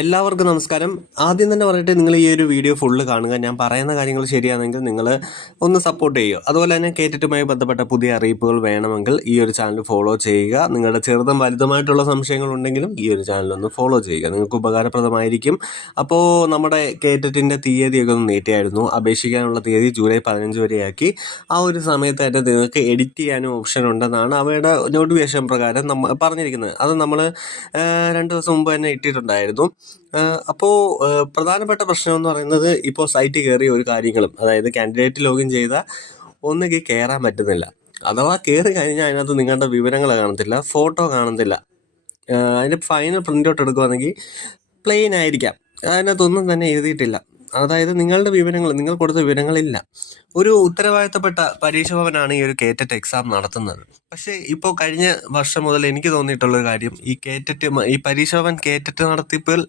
എല്ലാവർക്കും നമസ്കാരം. ആദ്യം തന്നെ പറഞ്ഞിട്ട് നിങ്ങൾ ഈ ഒരു വീഡിയോ ഫുള്ള് കാണുക. ഞാൻ പറയുന്ന കാര്യങ്ങൾ ശരിയാണെങ്കിൽ നിങ്ങൾ ഒന്ന് സപ്പോർട്ട് ചെയ്യുക. അതുപോലെ തന്നെ കേറ്റിട്ടുമായി ബന്ധപ്പെട്ട പുതിയ അറിയിപ്പുകൾ വേണമെങ്കിൽ ഈ ഒരു ചാനൽ ഫോളോ ചെയ്യുക. നിങ്ങളുടെ ചെറുതും വലുതുമായിട്ടുള്ള സംശയങ്ങൾ ഉണ്ടെങ്കിലും ഈ ഒരു ചാനൽ ഒന്ന് ഫോളോ ചെയ്യുക. നിങ്ങൾക്ക് ഉപകാരപ്രദമായിരിക്കും. അപ്പോൾ നമ്മുടെ കേറ്ററ്റിന്റെ തീയതിയൊക്കെ ഒന്ന് നീട്ടിയായിരുന്നു അപേക്ഷിക്കാനുള്ള തീയതി ജൂലൈ പതിനഞ്ച് വരെയാക്കി. ആ ഒരു സമയത്ത് തന്നെ നിങ്ങൾക്ക് എഡിറ്റ് ചെയ്യാനും ഓപ്ഷൻ ഉണ്ടെന്നാണ് അവയുടെ നോട്ടിഫിക്കേഷൻ പ്രകാരം പറഞ്ഞിരിക്കുന്നത്. അത് നമ്മൾ രണ്ട് ദിവസം മുമ്പ് തന്നെ ഇട്ടിട്ടുണ്ടായിരുന്നു. അപ്പോൾ പ്രധാനപ്പെട്ട പ്രശ്നം എന്ന് പറയുന്നത് ഇപ്പോൾ സൈറ്റിൽ കയറിയ ഒരു കാര്യങ്ങളും. അതായത് കാൻഡിഡേറ്റ് ലോഗിൻ ചെയ്ത ഒന്നുകിൽ കയറാൻ പറ്റുന്നില്ല. അഥവാ കയറി കഴിഞ്ഞാൽ അതിനകത്ത് നിങ്ങളുടെ വിവരങ്ങൾ കാണത്തില്ല ഫോട്ടോ കാണത്തില്ല. അതിന്റെ ഫൈനൽ പ്രിന്റ് ഔട്ട് എടുക്കുവാണെങ്കിൽ പ്ലെയിൻ ആയിരിക്കാം. അതിനകത്തൊന്നും തന്നെ എഴുതിയിട്ടില്ല. അതായത് നിങ്ങളുടെ വിവരങ്ങൾ നിങ്ങൾ കൊടുത്ത വിവരങ്ങളില്ല. ഒരു ഉത്തരവാദിത്തപ്പെട്ട പരീക്ഷ ഭവനാണ് ഈ ഒരു കേറ്ററ്റ് എക്സാം നടത്തുന്നത്. പക്ഷേ ഇപ്പോൾ കഴിഞ്ഞ വർഷം മുതൽ എനിക്ക് തോന്നിയിട്ടുള്ള ഒരു കാര്യം ഈ കേറ്ററ്റ് ഈ പരീക്ഷ ഭവൻ കേറ്ററ്റ് നടത്തിപ്പിൽ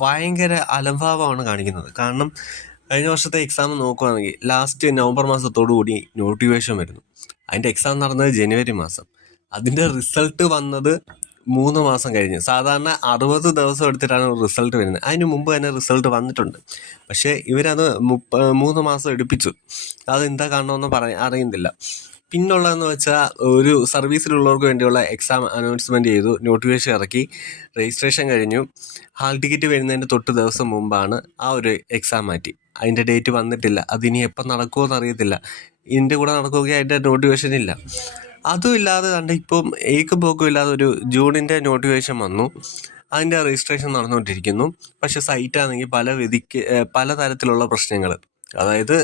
ഭയങ്കര അലംഭാവമാണ് കാണിക്കുന്നത്. കാരണം കഴിഞ്ഞ വർഷത്തെ എക്സാം നോക്കുകയാണെങ്കിൽ ലാസ്റ്റ് നവംബർ മാസത്തോടു കൂടി നോട്ടിഫിക്കേഷൻ വരുന്നു. അതിന്റെ എക്സാം നടന്നത് ജനുവരി മാസം. അതിന്റെ റിസൾട്ട് വന്നത് മൂന്ന് മാസം കഴിഞ്ഞ്. സാധാരണ അറുപത് ദിവസം എടുത്തിട്ടാണ് റിസൾട്ട് വരുന്നത്. അതിന് മുമ്പ് തന്നെ റിസൾട്ട് വന്നിട്ടുണ്ട്. പക്ഷേ ഇവരത് മുപ്പ മൂന്ന് മാസം എടുപ്പിച്ചു. എന്താ കാരണമെന്ന് പറയാൻ അറിയുന്നില്ല. പിന്നുള്ളതെന്ന് വെച്ചാൽ ഒരു സർവീസിലുള്ളവർക്ക് വേണ്ടിയുള്ള എക്സാം അനൗൺസ്മെന്റ് ചെയ്തു. നോട്ടിഫിക്കേഷൻ ഇറക്കി. രജിസ്ട്രേഷൻ കഴിഞ്ഞു. ഹാൾ ടിക്കറ്റ് വരുന്നതിന്റെ തൊട്ട് ദിവസം മുമ്പാണ് ആ ഒരു എക്സാം മാറ്റി. അതിന്റെ ഡേറ്റ് വന്നിട്ടില്ല. അതിനി എപ്പം നടക്കുമോ എന്നറിയത്തില്ല ഇതിന്റെ കൂടെ നടക്കുകയും അതിന്റെ നോട്ടിഫിക്കേഷൻ ഇല്ല. അതും ഇല്ലാതെ കണ്ട് ഇപ്പം ഏക്കും പോക്കും ഇല്ലാതെ ഒരു ജൂണിന്റെ നോട്ടിഫിക്കേഷൻ വന്നു. അതിന്റെ രജിസ്ട്രേഷൻ നടന്നുകൊണ്ടിരിക്കുന്നു. പക്ഷേ സൈറ്റാണെങ്കിൽ പല വിധിക്ക് ഏഹ് പല തരത്തിലുള്ള പ്രശ്നങ്ങൾ അതായത്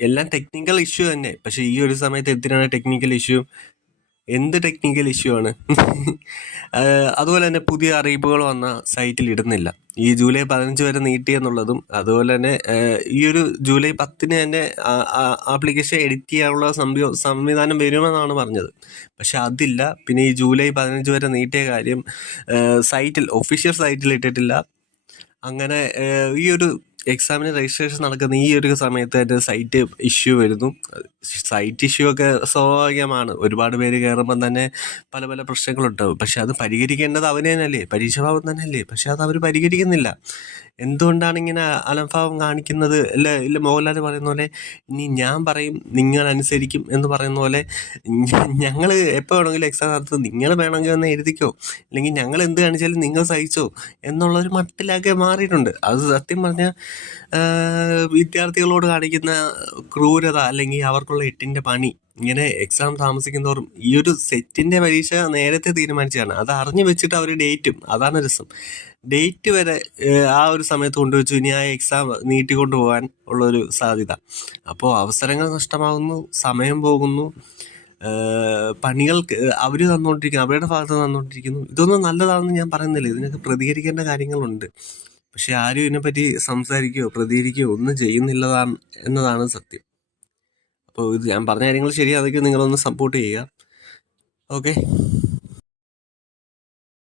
എല്ലാം ടെക്നിക്കൽ ഇഷ്യൂ തന്നെ. പക്ഷേ ഈ ഒരു സമയത്ത് എന്തിനാണ് ടെക്നിക്കൽ ഇഷ്യൂ എന്ത് ടെക്നിക്കൽ ഇഷ്യൂ ആണ്? അതുപോലെ തന്നെ പുതിയ അറിയിപ്പുകൾ വന്ന സൈറ്റിൽ ഇടുന്നില്ല. ഈ ജൂലൈ പതിനഞ്ച് വരെ നീട്ടി എന്നുള്ളതും അതുപോലെ തന്നെ ഈ ഒരു ജൂലൈ പത്തിന് തന്നെ ആപ്ലിക്കേഷൻ എഡിറ്റ് ചെയ്യാനുള്ള സംവി- സംവിധാനം വരുമെന്നാണ് പറഞ്ഞത്. പക്ഷെ അതില്ല. പിന്നെ ഈ ജൂലൈ പതിനഞ്ച് വരെ നീട്ടിയ കാര്യം സൈറ്റിൽ ഒഫീഷ്യൽ സൈറ്റിൽ ഇട്ടിട്ടില്ല. അങ്ങനെ ഈ ഒരു എക്സാമിന് രജിസ്ട്രേഷൻ നടക്കുന്ന ഈ ഒരു സമയത്ത് എന്റെ സൈറ്റ് ഇഷ്യൂ വരുന്നു. സൈറ്റ് ഇഷ്യൂ ഒക്കെ സ്വാഭാവികമാണ്. ഒരുപാട് പേര് കയറുമ്പം തന്നെ പല പല പ്രശ്നങ്ങളുണ്ടാവും പക്ഷെ അത് പരിഹരിക്കേണ്ടത് അവന് തന്നെയല്ലേ പരീക്ഷാഭാവം തന്നെയല്ലേ? പക്ഷെ അത് അവർ പരിഹരിക്കുന്നില്ല. എന്തുകൊണ്ടാണ് ഇങ്ങനെ അലംഭാവം കാണിക്കുന്നത്? അല്ല? ഇല്ല മോഹൻലാൽ പറയുന്ന പോലെ ഇനി ഞാൻ പറയും നിങ്ങൾ അനുസരിക്കും എന്ന് പറയുന്ന പോലെ ഞങ്ങൾ എപ്പോൾ വേണമെങ്കിലും എക്സാം നടത്തും. നിങ്ങൾ വേണമെങ്കിൽ ഒന്ന് എഴുതിക്കോ. അല്ലെങ്കിൽ ഞങ്ങൾ എന്ത് കാണിച്ചാലും നിങ്ങൾ സഹിച്ചോ എന്നുള്ളൊരു മട്ടിലാകെ മാറിയിട്ടുണ്ട്. അത് സത്യം പറഞ്ഞാൽ വിദ്യാർത്ഥികളോട് കാണിക്കുന്ന ക്രൂരത അല്ലെങ്കിൽ അവർക്കുള്ള എട്ടിന്റെ പണി ഇങ്ങനെ എക്സാം താമസിക്കുന്നതോറും ഈ ഒരു സെറ്റിന്റെ പരീക്ഷ നേരത്തെ തീരുമാനിച്ചതാണ്. അത് അറിഞ്ഞു വെച്ചിട്ട് അവർ ഡേറ്റും അതാണ് രസം. ഡേറ്റ് വരെ ആ ഒരു സമയത്ത് കൊണ്ടുവച്ചു. ഇനി ആ എക്സാം നീട്ടിക്കൊണ്ട് പോകാൻ ഉള്ളൊരു സാധ്യത. അപ്പോൾ അവസരങ്ങൾ നഷ്ടമാകുന്നു സമയം പോകുന്നു. പണികൾക്ക് പണികൾ അവർ തന്നുകൊണ്ടിരിക്കുന്നു അവരുടെ ഭാഗത്ത് തന്നുകൊണ്ടിരിക്കുന്നു ഇതൊന്നും നല്ലതാണെന്ന് ഞാൻ പറയുന്നില്ല. ഇതിനൊക്കെ പ്രതികരിക്കേണ്ട കാര്യങ്ങളുണ്ട്. പക്ഷെ ആരും ഇതിനെപ്പറ്റി സംസാരിക്കുകയോ പ്രതികരിക്കുകയോ ഒന്നും ചെയ്യുന്നില്ലതാണ് എന്നതാണ് സത്യം. അപ്പോൾ ഇത് ഞാൻ പറഞ്ഞ കാര്യങ്ങൾ ശരിയാണെങ്കിൽ നിങ്ങളൊന്ന് സപ്പോർട്ട് ചെയ്യുക. ഓക്കെ